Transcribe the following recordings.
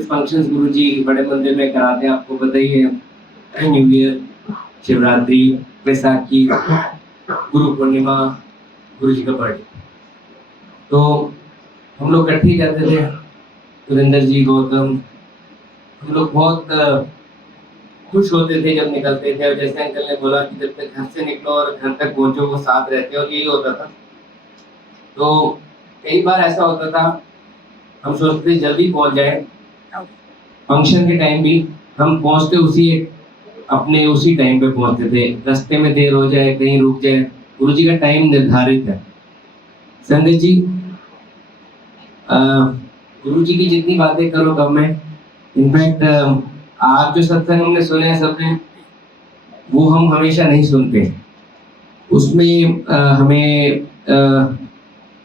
Functions गुरुजी बड़े मंदिर में कराते हैं, आपको पता ही है। न्यू ईयर, शिवरात्रि, बैसाखी, गुरु पूर्णिमा, गुरुजी का बर्थडे। तो हम लोग इकट्ठे ही जाते थे, सुरेंद्र जी, गौतम, हम लोग बहुत खुश होते थे जब निकलते थे। और जैसे अंकल ने बोला कि जब तक घर से निकलो और घर तक पहुंचो वो साथ रहते हैं, और यही होता था। तो कई बार ऐसा होता था, हम सोचते थे जल्दी पहुंच जाए, फंक्शन के टाइम भी हम पहुंचते उसी टाइम पे पहुंचते थे। रास्ते में देर हो जाए, कहीं रुक जाए, गुरुजी का टाइम निर्धारित है। संगत जी, गुरुजी की जितनी बातें करो कम है। इनफैक्ट आज जो सत्संग हमने सुने हैं सबने, वो हम हमेशा नहीं सुनते। उसमें हमें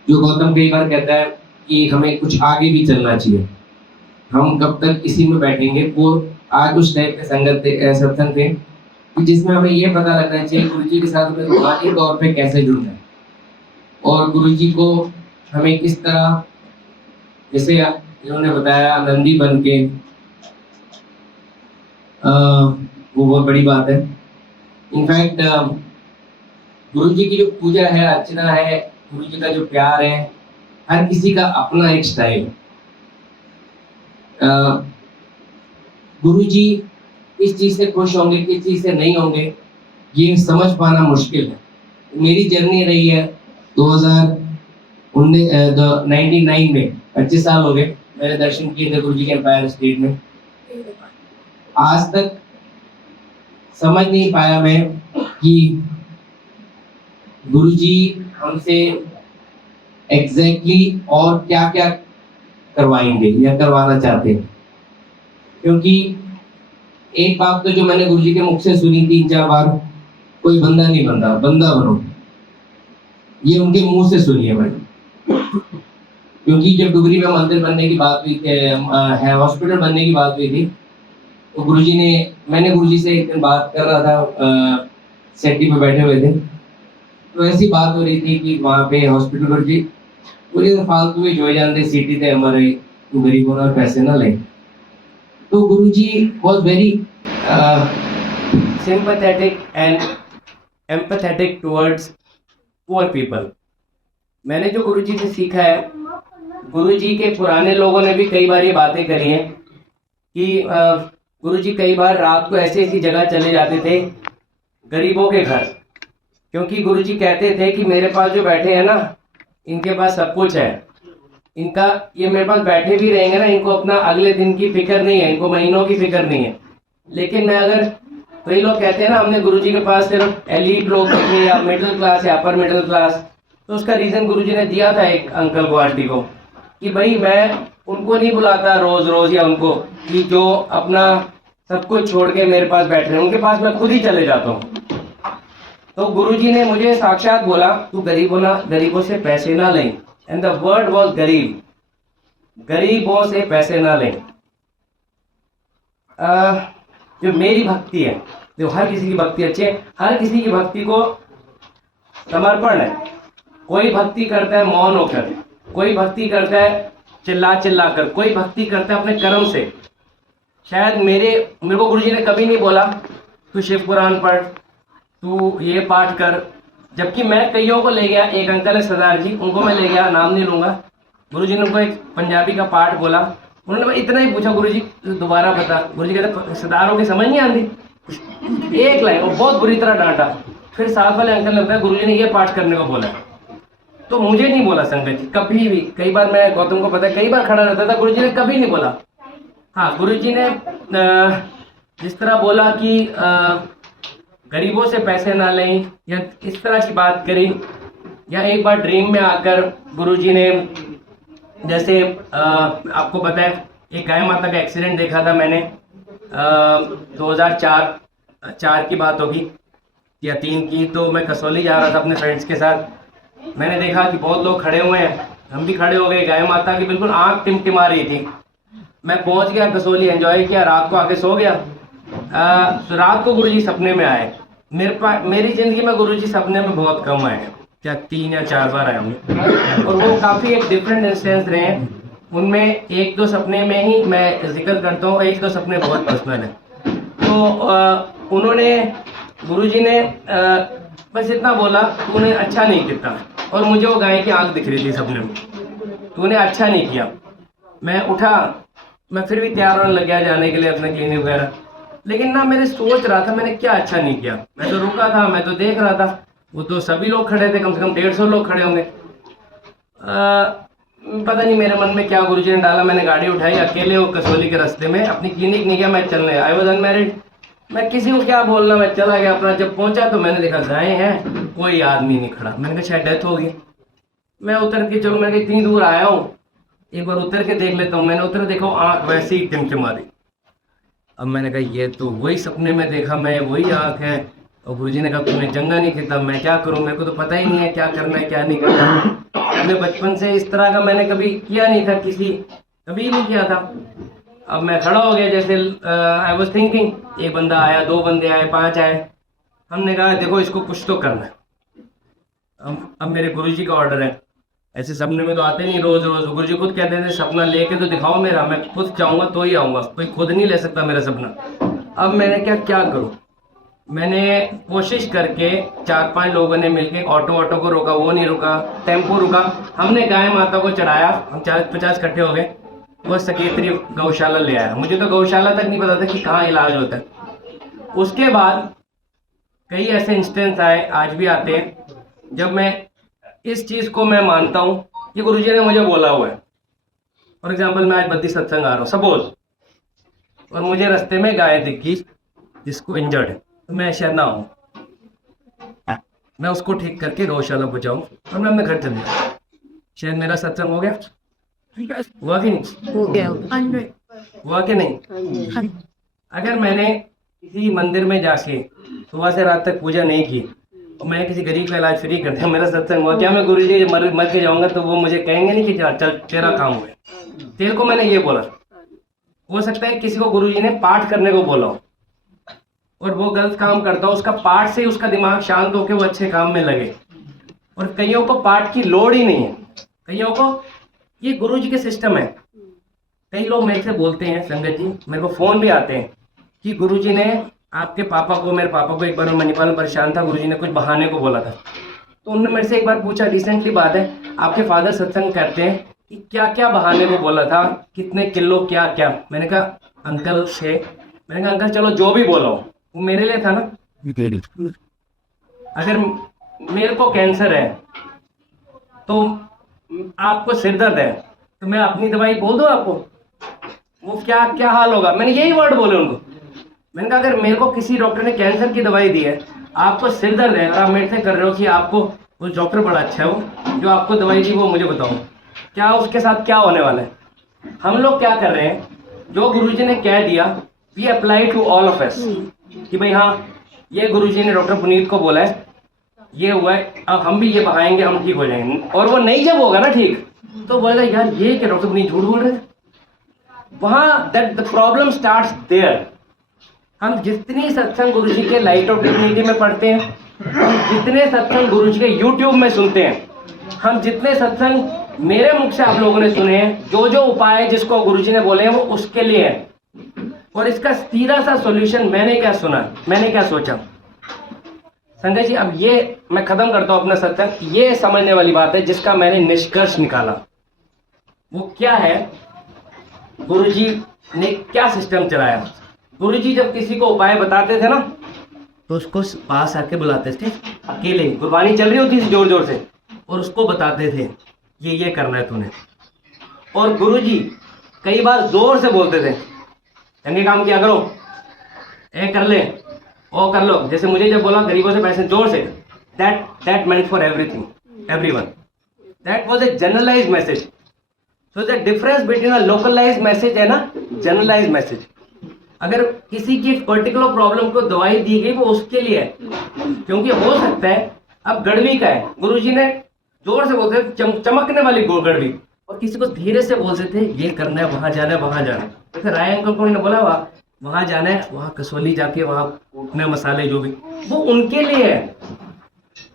जो गौतम कई बार कहता है कि हमें कुछ आगे भी चलना चाहिए, हम कब तक इसी में बैठेंगे। वो आज उस टाइप के सत्संग थे कि जिसमें हमें ये पता लगना चाहिए गुरुजी के साथ में रूहानी तौर पे कैसे जुड़ना है, और गुरुजी को हमें किस तरह, जैसे इन्होंने बताया, नंदी बन के, वो बहुत बड़ी बात है। इनफैक्ट गुरुजी की जो पूजा है, अर्चना है, गुरुजी का जो प्यार है, हर किसी का अपना एक स्टाइल। गुरुजी किस चीज से खुश होंगे, किस चीज से नहीं होंगे, ये समझ पाना मुश्किल है। मेरी जर्नी रही है 2099 में, 25 साल हो गए मैंने दर्शन किए थे गुरुजी के एम्पायर स्टेट में। आज तक समझ नहीं पाया मैं कि गुरुजी हमसे एग्जैक्टली और क्या क्या करवाएंगे या करवाना चाहते हैं। क्योंकि एक बात तो जो मैंने गुरुजी के मुख से सुनी 3-4 बार, कोई बंदा नहीं बनता, बंदा बनो, ये उनके मुंह से सुनी है मैंने। क्योंकि जब डुगरी में मंदिर बनने की बात हुई, है हॉस्पिटल बनने की बात हुई थी, तो गुरुजी ने, मैंने गुरुजी से एक दिन बात कर रहा था, सेटी पे बैठे हुए थे, तो ऐसी बात हो रही थी कि वहाँ पे हॉस्पिटल गुरुजी पूरे फालतू में जो जानते सिटी थे हमारे, गरीबों और पैसे ना ले। तो गुरुजी was very sympathetic and empathetic towards poor people। मैंने जो गुरुजी से सीखा है, गुरुजी के पुराने लोगों ने भी कई बार ये बातें करी हैं कि गुरुजी कई बार रात को ऐसी ऐसी जगह चले जाते थे, गरीबों के घर। क्योंकि गुरुजी कहते थे कि मेरे पास जो बैठे हैं ना, इनके पास सब कुछ है, इनका, ये मेरे पास बैठे भी रहेंगे ना, इनको अपना अगले दिन की फिक्र नहीं है, इनको महीनों की फिक्र नहीं है। लेकिन मैं अगर, कई लोग कहते हैं ना हमने गुरुजी के पास सिर्फ एलीट लोग देखे या मिडिल क्लास या अपर मिडिल क्लास, तो उसका रीज़न गुरुजी ने दिया था एक अंकल को, आंटी को, कि भाई मैं उनको नहीं बुलाता रोज़ रोज़, या उनको कि जो अपना सब कुछ छोड़ के मेरे पास बैठ रहे हैं, उनके पास मैं खुद ही चले जाता हूँ। तो गुरुजी ने मुझे साक्षात बोला, तू गरीबों से पैसे ना लें। एंड द वर्ड वॉज गरीब, गरीबों से पैसे ना लें। जो मेरी भक्ति है, जो हर किसी की भक्ति अच्छी है, हर किसी की भक्ति को समर्पण है। कोई भक्ति करता है मौन होकर, कोई भक्ति करता है चिल्ला चिल्ला कर, कोई भक्ति करता है अपने कर्म से। शायद मेरे को गुरुजी ने कभी नहीं बोला तू शिव पुराण पढ़, तू ये पाठ कर। जबकि मैं कईयों को ले गया, एक अंकल है सरदार जी, उनको मैं ले गया, नाम नहीं लूँगा। गुरुजी ने उनको एक पंजाबी का पाठ बोला, उन्होंने इतना ही पूछा, गुरुजी दोबारा बता। गुरुजी कहते सरदारों की समझ नहीं आती, एक लाइन, और बहुत बुरी तरह डांटा। फिर साथ वाले अंकल ने बताया गुरुजी ने ये पाठ करने को बोला। तो मुझे नहीं बोला संगत जी कभी भी। कई बार मैं, गौतम को पता है, कई बार खड़ा रहता था, गुरुजी ने कभी नहीं बोला। हाँ, गुरुजी ने जिस तरह बोला कि गरीबों से पैसे ना लें, या इस तरह की बात करी। या एक बार ड्रीम में आकर गुरुजी ने, जैसे आपको पता है, एक गाय माता का एक्सीडेंट देखा था मैंने, 2004 की बात होगी या 3 की। तो मैं कसौली जा रहा था अपने फ्रेंड्स के साथ, मैंने देखा कि बहुत लोग खड़े हुए हैं, हम भी खड़े हो गए। गाय माता की बिल्कुल आंख टिमटिमा रही थी। मैं पहुंच गया कसोली, एंजॉय किया, रात को आके सो गया। तो रात को गुरुजी सपने में आए। मेरी ज़िंदगी में गुरुजी सपने में बहुत कम आए हैं, क्या 3 या 4 बार आए होंगे, और वो काफ़ी एक डिफरेंट इंस्टेंस रहे हैं। उनमें 1-2 सपने में ही मैं जिक्र करता हूँ, 1-2 सपने बहुत पर्सनल है। तो उन्होंने, गुरुजी ने बस इतना बोला, तूने अच्छा नहीं किया, और मुझे वो गाय की आंख दिख रही थी सपने में, तूने अच्छा नहीं किया। मैं उठा, मैं फिर भी तैयार होने लग गया जाने के लिए अपने क्लिनिक वगैरह, लेकिन ना मैंने सोच रहा था मैंने क्या अच्छा नहीं किया। मैं तो रुका था, मैं तो देख रहा था, वो तो सभी लोग खड़े थे, कम से कम 150 लोग खड़े होंगे। पता नहीं मेरे मन में क्या गुरुजी ने डाला, मैंने गाड़ी उठाई, अकेले वो कसौली के रास्ते में, अपनी क्लिनिक नहीं गया, मैं चलने, आई वॉज अनमैरिड, मैं किसी को क्या बोलना, मैं चला गया अपना। जब पहुंचा तो मैंने देखा गाय हैं, कोई आदमी नहीं खड़ा। मैंने कहा शायद डेथ हो गई। मैं उतर के, चलो मैं इतनी दूर आया हूँ, एक बार उतर के देख लेता हूँ। मैंने उतर देखा, आँख वैसे ही टिमटिमा रही। अब मैंने कहा ये तो वही सपने में देखा मैं, वही आँख है। और गुरुजी ने कहा तुमने चंगा नहीं किया, मैं क्या करूँ, मेरे को तो पता ही नहीं है क्या करना है क्या नहीं करना है। मैं बचपन से इस तरह का मैंने कभी किया नहीं था, कभी नहीं किया था। अब मैं खड़ा हो गया, जैसे आई वॉज थिंकिंग, एक बंदा आया, 2 बंदे आए, 5 आए। हमने कहा देखो इसको कुछ तो करना है। अब मेरे गुरुजी का ऑर्डर है, ऐसे सपने में तो आते नहीं रोज रोज। गुरुजी खुद कहते थे सपना लेके तो दिखाओ मेरा, मैं खुद चाहूँगा तो ही आऊँगा, कोई खुद नहीं ले सकता मेरा सपना। अब मैंने क्या करूँ, मैंने कोशिश करके 4-5 लोगों ने मिलकर ऑटो को रोका, वो नहीं रुका, टेम्पो रुका, हमने गाय माता को चढ़ाया, हम 40-50 इकट्ठे हो गए, वो सकेतरी गौशाला ले आया। मुझे तो गौशाला तक नहीं पता था कि कहाँ इलाज होता है। उसके बाद कई ऐसे इंस्टेंस आए, आज भी आते हैं, जब मैं इस चीज़ को मैं मानता हूँ कि गुरुजी ने मुझे बोला हुआ है। फॉर एग्जाम्पल मैं आज बद्दी सत्संग आ रहा हूँ सपोज, और मुझे रास्ते में गाय दिखी जिसको इंजर्ड है, तो मैं शायद ना हूँ, मैं उसको ठीक करके गौशाला पहुँचाऊँ और मैं अपने घर चल जाऊँ, शायद मेरा सत्संग हो गया। हुआ कि नहीं? हो गया। हुआ कि नहीं? अगर मैंने किसी मंदिर में जाके सुबह से रात तक पूजा नहीं की और मैंने किसी गरीब का इलाज फ्री कर दिया, मेरा सत्संग हुआ क्या? मैं गुरुजी मर के जाऊंगा तो वो मुझे कहेंगे नहीं कि चल तेरा काम हुआ, तेरे को मैंने ये बोला। हो सकता है किसी को गुरुजी ने पाठ करने को बोला हो और वो गलत काम करता हो, उसका पाठ से उसका दिमाग शांत होकर वो अच्छे काम में लगे। और कईयों को पाठ की लोड़ ही नहीं है, कईयों को ये गुरुजी के सिस्टम है। कई लोग मेरे से बोलते हैं, संगत जी मेरे को फ़ोन भी आते हैं कि गुरुजी ने आपके पापा को, मेरे पापा को एक बार मणिपाल में परेशान था, गुरुजी ने कुछ बहाने को बोला था। तो उन्होंने मेरे से एक बार पूछा, रिसेंटली बात है, आपके फादर सत्संग करते हैं कि क्या क्या बहाने को बोला था, कितने किलो क्या क्या। मैंने कहा अंकल से, मैंने कहा अंकल चलो जो भी बोला हो वो मेरे लिए था ना। अगर मेरे को कैंसर है तो आपको सिर दर्द है तो मैं अपनी दवाई बोल दूँ आपको, वो क्या क्या हाल होगा। मैंने यही वर्ड बोले उनको। मैंने कहा अगर मेरे को किसी डॉक्टर ने कैंसर की दवाई दी है, आपको सिर दर्द है और आप मेरे से कर रहे हो कि आपको वो डॉक्टर बड़ा अच्छा है, वो जो आपको दवाई दी वो मुझे बताओ क्या उसके साथ क्या होने वाला है। हम लोग क्या कर रहे हैं, जो गुरुजी ने कह दिया we apply to all of us कि भाई हाँ ये गुरुजी ने डॉक्टर पुनीत को बोला है, ये हुआ है, अब हम भी ये बहाएंगे, हम ठीक हो जाएंगे। और वो नहीं जब होगा ना ठीक, तो बोलेगा यार ये क्या डॉक्टर पुनीत झूठ बोल रहे थे। वहाँ that the problem starts there. हम जितनी सत्संग गुरुजी के लाइट ऑफ डिग्निटी में पढ़ते हैं, हम जितने सत्संग गुरुजी के यूट्यूब में सुनते हैं, हम जितने सत्संग मेरे मुख से आप लोगों ने सुने हैं, जो जो उपाय जिसको गुरुजी ने बोले हैं वो उसके लिए है। और इसका सीधा सा सॉल्यूशन मैंने क्या सुना, मैंने क्या सोचा। संजय जी अब ये मैं खत्म करता हूँ अपना सत्संग, ये समझने वाली बात है जिसका मैंने निष्कर्ष निकाला। वो क्या है, गुरुजी ने क्या सिस्टम चलाया। गुरुजी जब किसी को उपाय बताते थे ना तो उसको पास आके बुलाते थे, अकेले गुरबानी चल रही होती थी जोर जोर से, और उसको बताते थे ये करना है तूने। और गुरुजी कई बार जोर से बोलते थे चंगे काम किया करो, ए कर ले, ओ कर लो। जैसे मुझे जब बोला गरीबों से पैसे, जोर से, that meant for everything, everyone. That was a generalized message. So the difference between a localized message and a generalized message. अगर किसी की पर्टिकुलर प्रॉब्लम को दवाई दी गई वो उसके लिए है, क्योंकि हो सकता है अब गड़वी का है, गुरुजी ने जोर से बोलते थे, चमकने वाली गड़बड़ी, और किसी को धीरे से बोलते थे ये करना है, वहां जाना है, वहां जाना है। तो फिर राय अंकल को बोला वहां जाना है, वहां कसौली जाके वहां कूटने मसाले जो भी, वो उनके लिए है।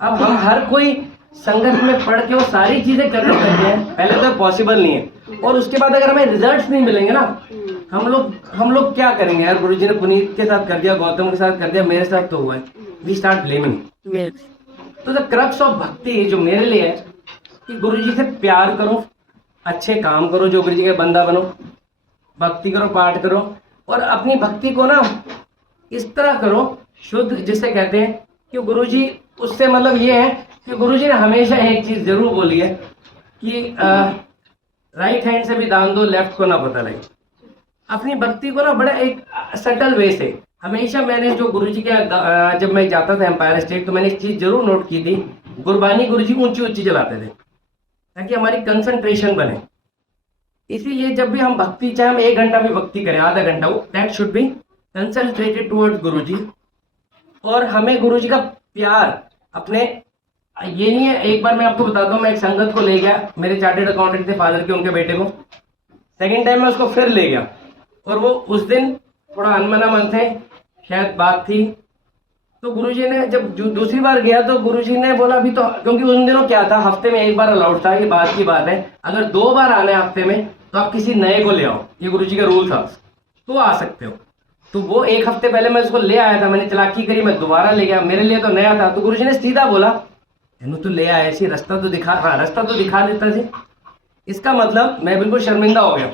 अब हम हर कोई संगत में पढ़ के वो सारी चीजें करने लगते हैं, पहले तो पॉसिबल नहीं है, और उसके बाद अगर हमें रिजल्ट्स नहीं मिलेंगे ना, हम लोग क्या करेंगे यार, गुरुजी ने पुनीत के साथ कर दिया, गौतम के साथ कर दिया, मेरे साथ तो हुआ है, वी स्टार्ट ब्लेमिंग। तो द क्रक्स ऑफ भक्ति जो मेरे लिए है कि गुरुजी से प्यार करो, अच्छे काम करो, जो गुरुजी के बंदा बनो, भक्ति करो, पाठ करो, और अपनी भक्ति को ना इस तरह करो शुद्ध, जिसे कहते हैं कि गुरुजी, उससे मतलब ये है कि गुरुजी ने हमेशा एक चीज जरूर बोली है कि राइट हैंड से भी दान दो, लेफ्ट को ना पता लगे। अपनी भक्ति को ना बड़ा एक सटल वे से, हमेशा मैंने जो गुरुजी के जब मैं जाता था एम्पायर स्टेट, तो मैंने एक चीज जरूर नोट की थी, गुरबानी गुरुजी ऊंची ऊंची चलाते थे ताकि हमारी कंसंट्रेशन बने। इसीलिए जब भी हम भक्ति, चाहे हम 1 घंटा भी भक्ति करें, आधा घंटा, वो that should be concentrated towards Guruji. और हमें गुरुजी का प्यार अपने, ये नहीं है, एक बार मैं आपको बताता हूँ, मैं एक संगत को ले गया, मेरे चार्टेड अकाउंटेंट थे फादर के, उनके बेटे को, सेकेंड टाइम मैं उसको फिर ले गया, और वो उस दिन थोड़ा अनमना मन थे, शायद बात थी, तो गुरुजी ने जब दूसरी बार गया तो गुरुजी ने बोला अभी तो, क्योंकि उन दिनों क्या था, हफ्ते में 1 बार अलाउड था, ये बात की बात है, अगर 2 बार आना है हफ्ते में तो आप किसी नए को ले आओ, ये गुरुजी का रूल था, तो आ सकते हो। तो वो 1 हफ्ते पहले मैं उसको ले आया था, मैंने चालाकी करी, मैं दोबारा ले गया, मेरे लिए तो नया था, तो गुरुजी ने सीधा बोला तो ले आया सी, रास्ता तो दिखा, हाँ रास्ता तो दिखा देता जी। इसका मतलब मैं बिल्कुल शर्मिंदा हो गया।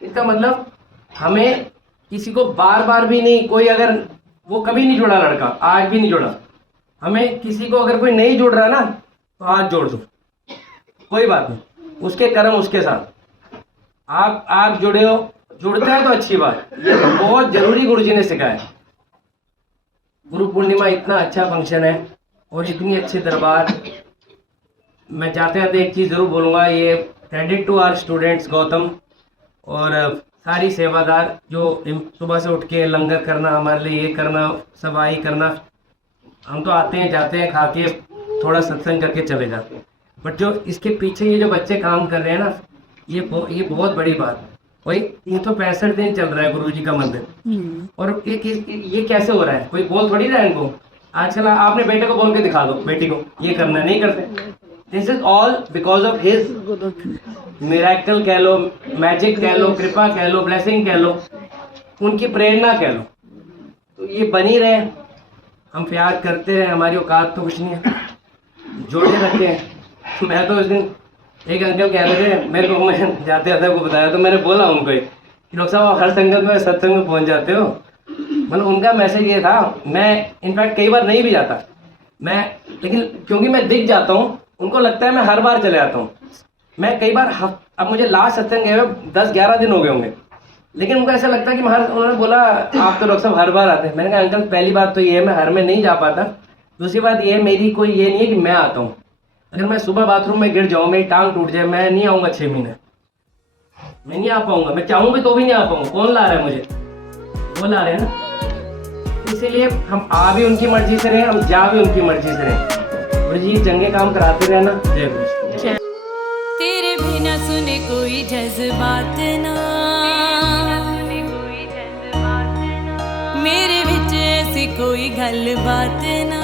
इसका मतलब हमें किसी को बार बार भी नहीं, कोई अगर वो कभी नहीं जुड़ा लड़का, आज भी नहीं जुड़ा, हमें किसी को अगर कोई नहीं जुड़ रहा ना तो आज जोड़ दो, कोई बात नहीं, उसके कर्म उसके साथ, आप जुड़े हो, जुड़ता है तो अच्छी बात, ये बहुत जरूरी गुरुजी ने सिखाया। गुरु पूर्णिमा इतना अच्छा फंक्शन है और इतनी अच्छे दरबार, मैं जाते जाते एक चीज़ ज़रूर बोलूँगा, ये credit to our students Gautam और सारी सेवादार जो सुबह से उठ के लंगर करना, हमारे लिए ये करना, सफाई करना, हम तो आते हैं जाते हैं, खा के थोड़ा सत्संग करके चले जाते हैं, बट जो इसके पीछे ये जो बच्चे काम कर रहे हैं ना, ये बहुत बड़ी बात है। वही ये तो 65 दिन चल रहा है गुरुजी का मंदिर, और ये कैसे हो रहा है, कोई बोल थोड़ी रहा है इनको, आजकल आपने बेटे को बोल के दिखा दो, बेटी को ये करना नहीं करते। This is all because of his miracle कह लो, मैजिक कह लो, कृपा कह लो, ब्लेसिंग कह लो, उनकी प्रेरणा कह लो, तो ये बनी रहे। हम प्यार करते हैं, हमारी औकात तो कुछ नहीं है, जोड़े रखते हैं। मैं तो उस दिन एक अंकल कह रहे थे मेरे को, मैं जाते जाते को बताया, तो मैंने बोला उनको कि डॉक्टर साहब हर संगत में सत्संग में पहुंच जाते हो, मतलब उनका मैसेज ये था, मैं इनफैक्ट कई बार नहीं भी जाता मैं, लेकिन क्योंकि मैं दिख जाता हूँ, उनको लगता है मैं हर बार चले जाता हूँ। मैं कई बार अब मुझे लास्ट सत्संग गए 10-11 दिन हो गए होंगे, लेकिन उनको ऐसा लगता है कि उन्होंने बोला आप तो डॉक्टर साहब हर बार आते हैं। मैंने कहा अंकल पहली बात तो ये है मैं हर में नहीं जा पाता, दूसरी बात ये मेरी कोई ये नहीं है कि मैं आता हूँ, अगर मैं सुबह बाथरूम में गिर जाऊँ, मेरी टांग टूट जाए, मैं नहीं आऊँगा 6 महीने, मैं नहीं आ पाऊँगा, मैं चाहूँगी तो भी नहीं आ पाऊँगा। कौन ला रहा है मुझे, वो ला रहे हैं ना, इसीलिए हम आ भी उनकी मर्जी से रहे, हम जा भी उनकी मर्जी से रहे, और जी चंगे काम कराते रहना। जय गुरु। तेरे बिना सुने कोई जज्बात ना, मेरे विच ऐसी कोई गल बात ना,